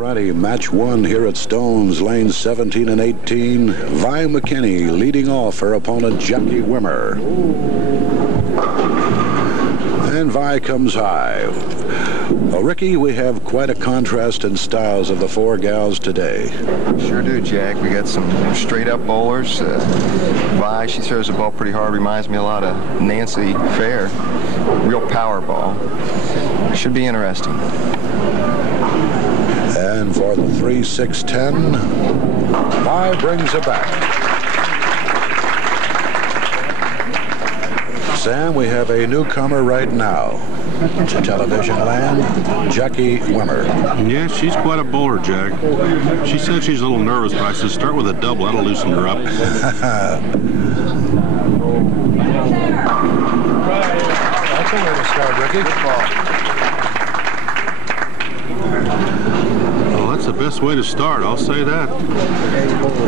Alrighty, match one here at Stones, lanes 17 and 18. Vi McKinney leading off her opponent, Jackie Wimmer. And Vi comes high. Well, Ricky, we have quite a contrast in styles of the four gals today. Sure do, Jack. We got some straight-up bowlers. Vi, she throws the ball pretty hard. Reminds me a lot of Nancy Fair. Real power ball. Should be interesting. And for the 3-6-10, Vi brings it back. Sam, we have a newcomer right now to television land, Jackie Wimmer. Yeah, she's quite a bowler, Jack. She said she's a little nervous, but I said start with a double. That'll loosen her up. That's a way to start, Ricky. Good ball. Well, that's the best way to start, I'll say that.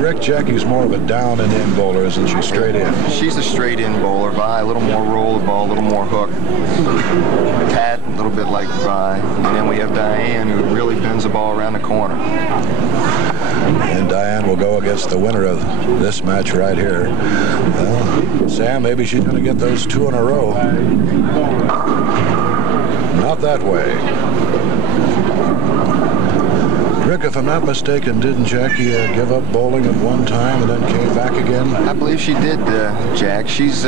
Rick, Jackie's more of a down and in bowler, isn't she? Straight in. She's a straight in bowler. Vi, a little more roll the ball, a little more hook. Pat, a little bit like Vi. And then we have Diane, who really bends the ball around the corner. And Diane will go against the winner of this match right here. Well, Sam, maybe she's going to get those two in a row. Not that way. Rick, if I'm not mistaken, didn't Jackie give up bowling at one time and then came back again? I believe she did, Jack. She's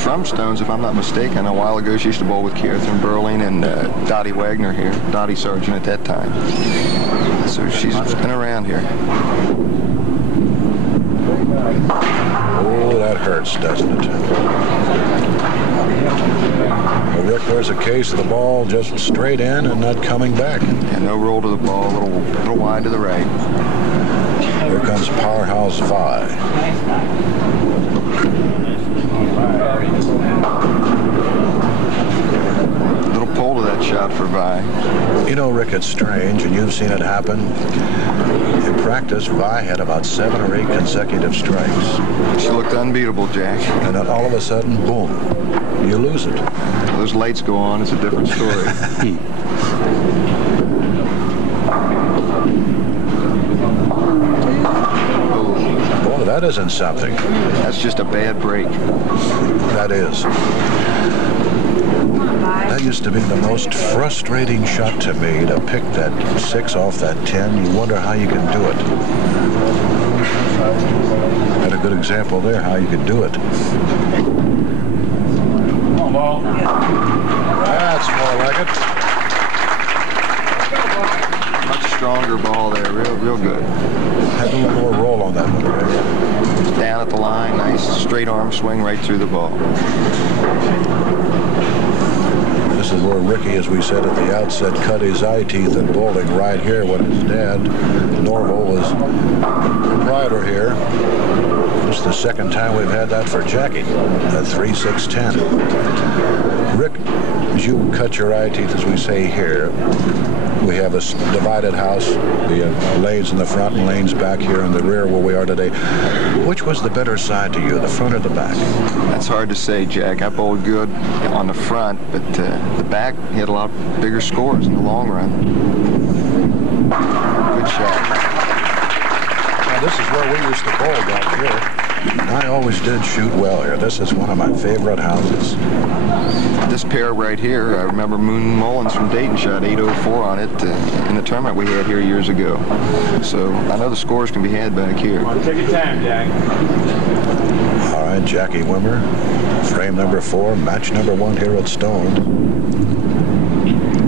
from Stones, if I'm not mistaken. A while ago, she used to bowl with Catherine Burling and Dottie Wagner here, Dottie Sargent at that time. So she's been around here. Oh, that hurts, doesn't it? Well, Rick, there's a case of the ball just straight in and not coming back. And no roll to the ball, a little wide to the right. Here comes Powerhouse Vi. Little pull to that shot for Vi. You know, Rick, it's strange, and you've seen it happen. In practice, Vi had about 7 or 8 consecutive strikes. She looked unbeatable, Jack. And then all of a sudden, boom, you lose it. Those lights go on, it's a different story. Boy, that isn't something. That's just a bad break. That is. That used to be the most frustrating shot to me, to pick that 6 off that 10. You wonder how you can do it. Had a good example there how you could do it. That's more like it. Much stronger ball there, real good. Had a little more roll on that one, right? Down at the line, nice straight arm swing right through the ball. This is where Ricky, as we said at the outset, cut his eye teeth in bowling right here when his dad, Norval, was proprietor here. This is the second time we've had that for Jackie, at 3-6-10. Rick, as you cut your eye teeth, as we say here, we have a divided house. We have lanes in the front and lanes back here in the rear where we are today. Which was the better side to you, the front or the back? That's hard to say, Jack. I bowled good on the front, but the back hit a lot bigger scores in the long run. Good shot. Now, this is where we used to bowl down here. I always did shoot well here. This is one of my favorite houses. This pair right here, I remember Moon Mullins from Dayton shot 804 on it in the tournament we had here years ago. So I know the scores can be had back here. Take your time, Jack. All right, Jackie Wimmer, frame number 4, match number 1 here at Stones.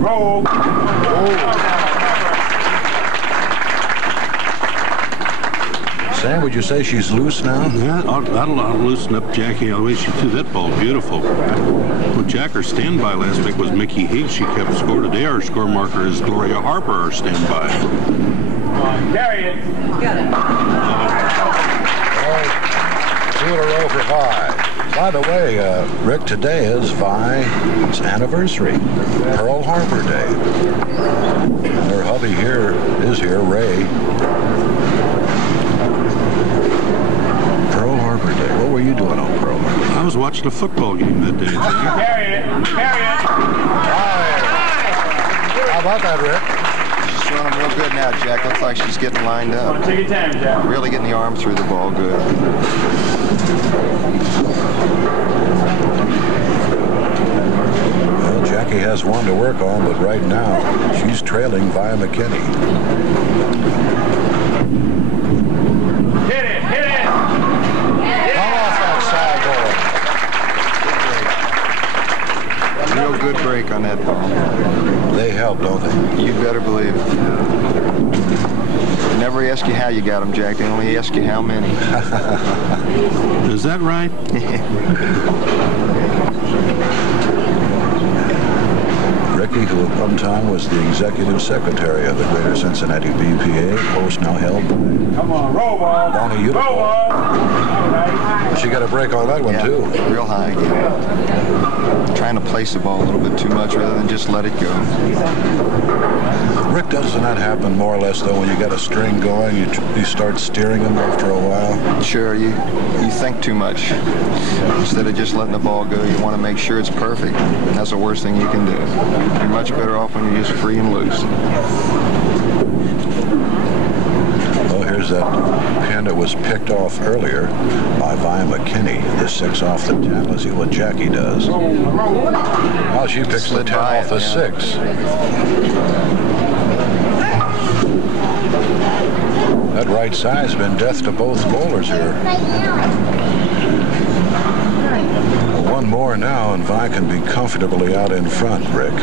Roll. Sam, would you say she's loose now? Yeah, that'll loosen up Jackie. The way she threw that ball, beautiful. Well, Jack, her standby last week was Mickey Higgs. She kept score. Today our score marker is Gloria Harper, our standby. Carry it. Got it. Well, 2 in a row for Vi. By the way, Rick, today is Vi's anniversary, Pearl Harbor Day. Her hubby is here, Ray. Pearl Harbor Day. What were you doing on Pearl Harbor? I was watching a football game that day. Carry it. Carry it. How about that, Rick? She's throwing them real good. good now, Jack. Looks like she's getting lined up. Take your time, Jack. Really getting the arm through the ball good. Well, Jackie has one to work on, but right now she's trailing via McKinney. Hit it, hit it. Come off that side ball. Real good break on that ball. They help, don't they? You better believe it. They never ask you how you got them, Jack. They only ask you how many. Is that right? Ricky, who at one time was the executive secretary of the Greater Cincinnati BPA, post now held by Come on, roll ball. Bonnie Hudy. Roll ball. All right. She got a break on that one, Yeah, too. real high again. Trying to place the ball a little bit too much rather than just let it go. Rick, doesn't that happen more or less, though, when you got a string going, you start steering them after a while? Sure, you think too much. Instead of just letting the ball go, you want to make sure it's perfect. That's the worst thing you can do. You're much better off when you're just free and loose. Oh, here's that pin that was picked off earlier by Vi McKinney. The 6 off the 10. Let's see what Jackie does. Well, she picks the 10 off the 6. That right side's been death to both bowlers here. One more now, and Vi can be comfortably out in front, Rick.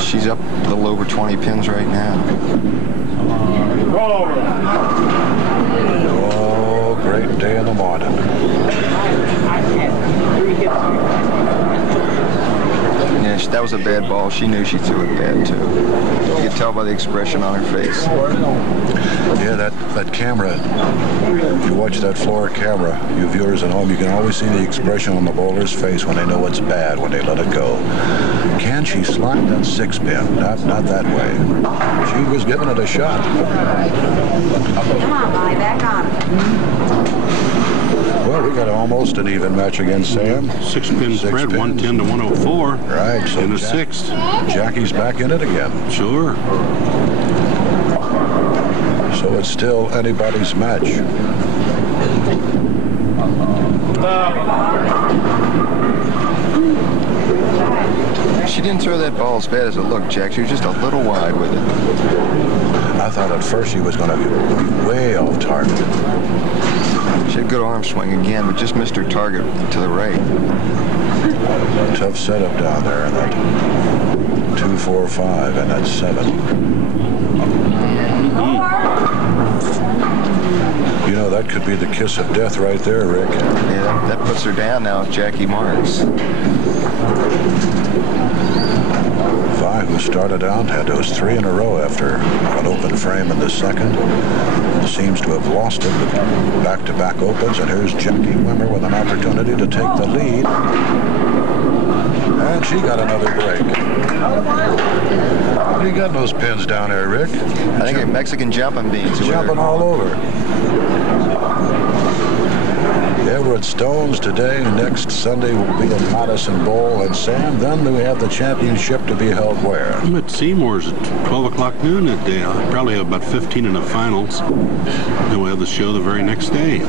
She's up a little over 20 pins right now. Roll over. Oh, great day in the morning. Yeah, that was a bad ball. She knew she threw it bad, too. You could tell by the expression on her face. Yeah, that camera, if you watch that floor camera, you viewers at home, you can always see the expression on the bowler's face when they know it's bad, when they let it go. Can she slide that 6 pin? Not that way. She was giving it a shot. Come on, Bonnie, back on. Well, we got almost an even match against Sam. 6-pin spread, pins. 110 to 104. Right. So In the 6th. Jackie's back in it again. Sure. So it's still anybody's match. She didn't throw that ball as bad as it looked, Jack. She was just a little wide with it. I thought at first she was going to be way off target. She had good arm swing again, but just missed her target to the right. Tough setup down there in that 2-4-5 and that 7. You know, that could be the kiss of death right there, Rick. Yeah, that puts her down now if Jackie marks. Vi, who started out, had those 3 in a row after an open frame in the 2nd. Seems to have lost it, but back-to-back opens, and here's Jackie Wimmer with an opportunity to take the lead. And she got another break. What do you got in those pins down there, Rick? I think they're Mexican jumping beans. Jumping all over. Everett Stones today. Next Sunday will be at Madison Bowl. And Sam, then we have the championship to be held where? I'm at Seymour's at 12 o'clock noon that day. I'll probably have about 15 in the finals. Then we'll have the show the very next day. I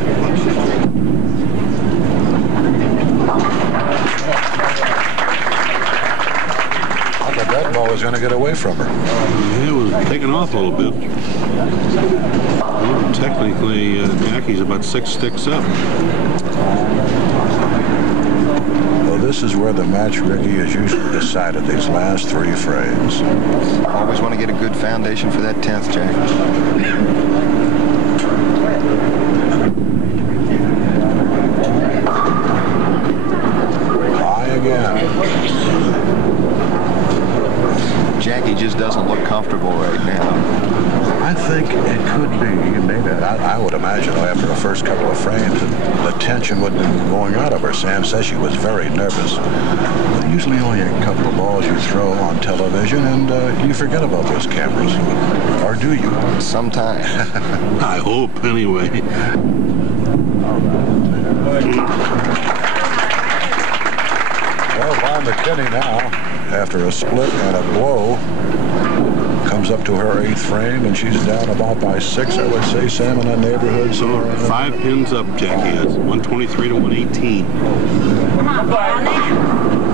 thought that ball was going to get away from her. Yeah, it was taken off a little bit. Well, technically, Jackie's about 6 sticks up. Well, this is where the match, Ricky, is usually decided, these last 3 frames. Always want to get a good foundation for that 10th, Jack. High again. Jackie just doesn't look comfortable right now. I think it could be, maybe, I would imagine after the first couple of frames, the tension would be going out of her. Sam says she was very nervous. But usually only a couple of balls you throw on television, and you forget about those cameras. Or do you? Sometimes. I hope, anyway. Well, Vi McKinney now, after a split and a blow, Comes up to her 8th frame, and she's down about by 6, I would say, Sam, in that neighborhood. So 5 pins up, Jackie is 123 to 118. Come on, ball now.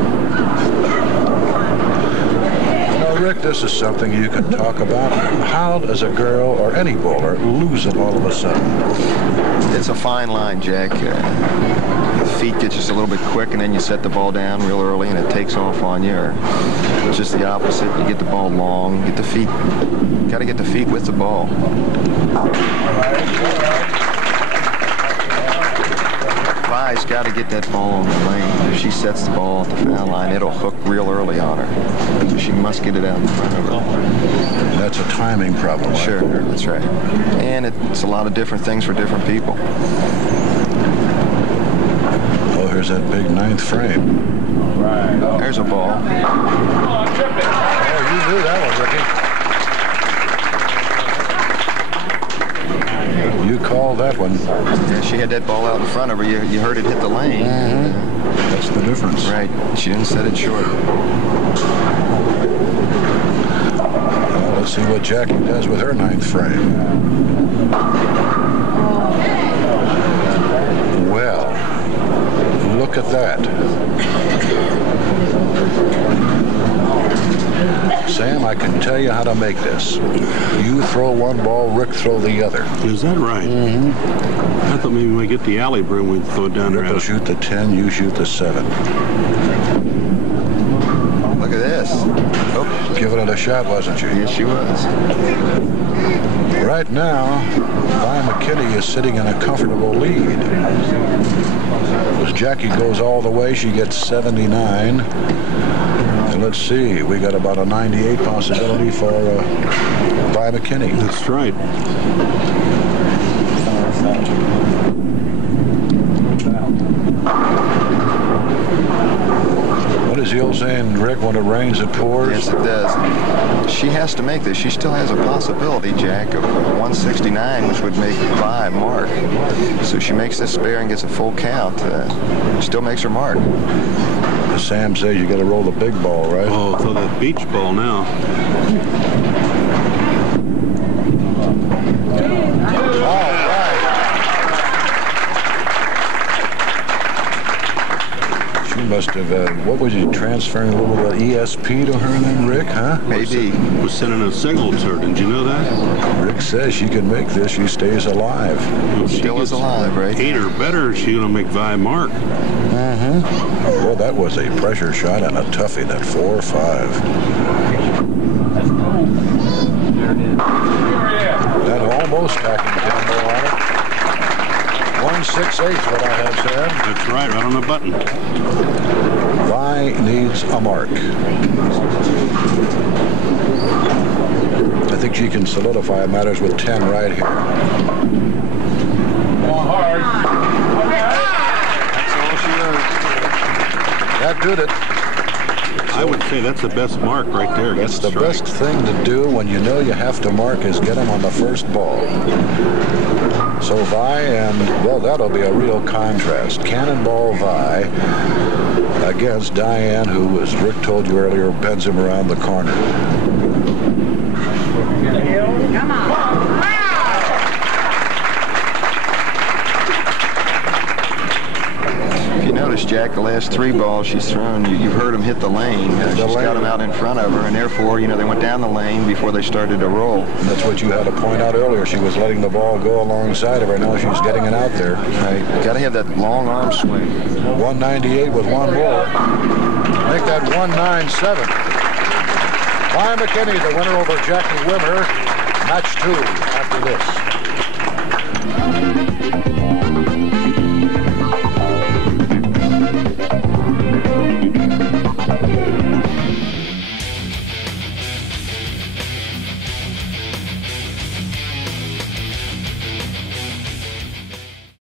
Rick, this is something you can talk about. How does a girl or any bowler lose it all of a sudden? It's a fine line, Jack. The feet get just a little bit quick, and then you set the ball down real early, and it takes off on you. Or it's just the opposite. You get the ball long, get the feet. Got to get the feet with the ball. Vi's got to get that ball on the lane. If she sets the ball at the foul line, it'll hook real early on her. So she must get it out in front of her. That's a timing problem. Sure, that's right. And it's a lot of different things for different people. Oh, here's that big 9th frame. There's a ball. Oh, you knew that one, Ricky. You called that one. Yeah, she had that ball out in front of her. You heard it hit the lane. That's the difference. Right. She didn't set it short. Well, let's see what Jackie does with her 9th frame. Well, look at that. Sam, I can tell you how to make this. You throw one ball, Rick throw the other. Is that right? I thought maybe we might get the alley broom, we'd throw it down there. Rick will shoot the 10, you shoot the 7. Look at this. Oh, Giving it a shot, wasn't you? yes, she was. Right now, Vi McKinney is sitting in a comfortable lead. As Jackie goes all the way, she gets 79. And let's see, we got about a 98 possibility for Vi McKinney. That's right. What is the old saying, Rick, when it rains, it pours? Yes, it does. She has to make this. She still has a possibility, Jack, of 169, which would make Vi mark. So she makes this spare and gets a full count. Still makes her mark. As Sam says, you got to roll the big ball, right? Oh, throw that beach ball now. All right. She must have, what was he, transferring a little ESP to her then, Rick, huh? Maybe. Was sending a signal to her. Didn't you know that? Rick says she can make this. She stays alive. Well, Still is alive, right? 8 or better, she's going to make Vi mark. Well, that was a pressure shot and a toughie, that 4-5. That almost tacking tempo on it. 168 is what I have said. That's right on the button. Vi needs a mark. I think she can solidify matters with 10 right here. Going hard. That's all she wrote. That did it. I would say that's the best mark right there. That's Get the strike. best thing to do when you know you have to mark is get them on the first ball. So Vi and, well, that'll be a real contrast. Cannonball Vi against Diane, who, as Rick told you earlier, bends him around the corner. Come on. If you notice, Jack, the last 3 balls she's thrown, you've heard them hit the lane. She's got them out in front of her, and therefore, they went down the lane before they started to roll. And that's what you had to point out earlier. She was letting the ball go alongside of her. Now she's getting it out there. Right. Got to have that long arm swing. 198 with 1 ball. Make that 197. Vi McKinney, the winner over Jackie Wimmer. Match 2 after this.